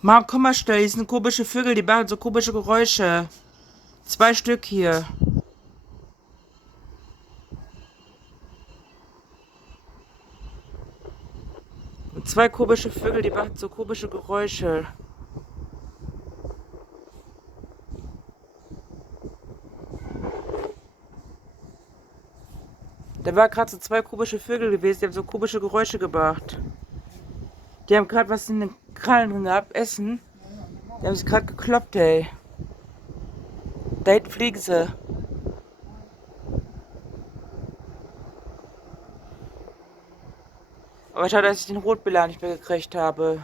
Mom, komm mal schnell, hier sind komische Vögel, die machen so komische Geräusche. 2 Stück hier. Und 2 komische Vögel, die machen so komische Geräusche. Da war gerade so 2 komische Vögel gewesen, die haben so komische Geräusche gemacht. Die haben gerade was in den Krallen drin gehabt, Essen. Die haben sich gerade gekloppt, ey. Da hinten fliegen sie. Aber schade, dass ich den Rotbelag nicht mehr gekriegt habe.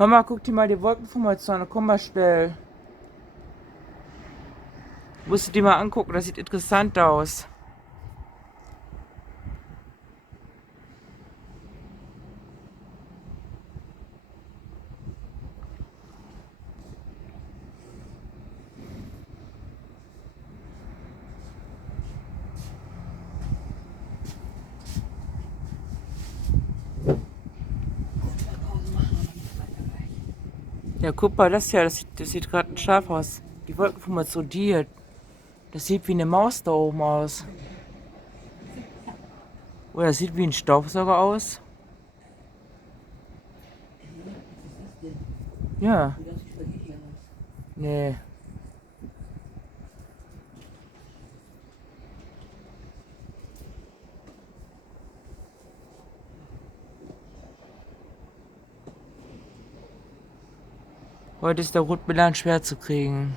Mama, guck dir mal die Wolkenformation an. Komm mal schnell. Musst du die mal angucken, das sieht interessant aus. Ja, guck mal, das sieht gerade scharf aus. Die Wolkenformation, das sieht wie eine Maus da oben aus. Oh, das sieht wie ein Staubsauger aus. Ja. Nee. Heute ist der Rotmilan schwer zu kriegen.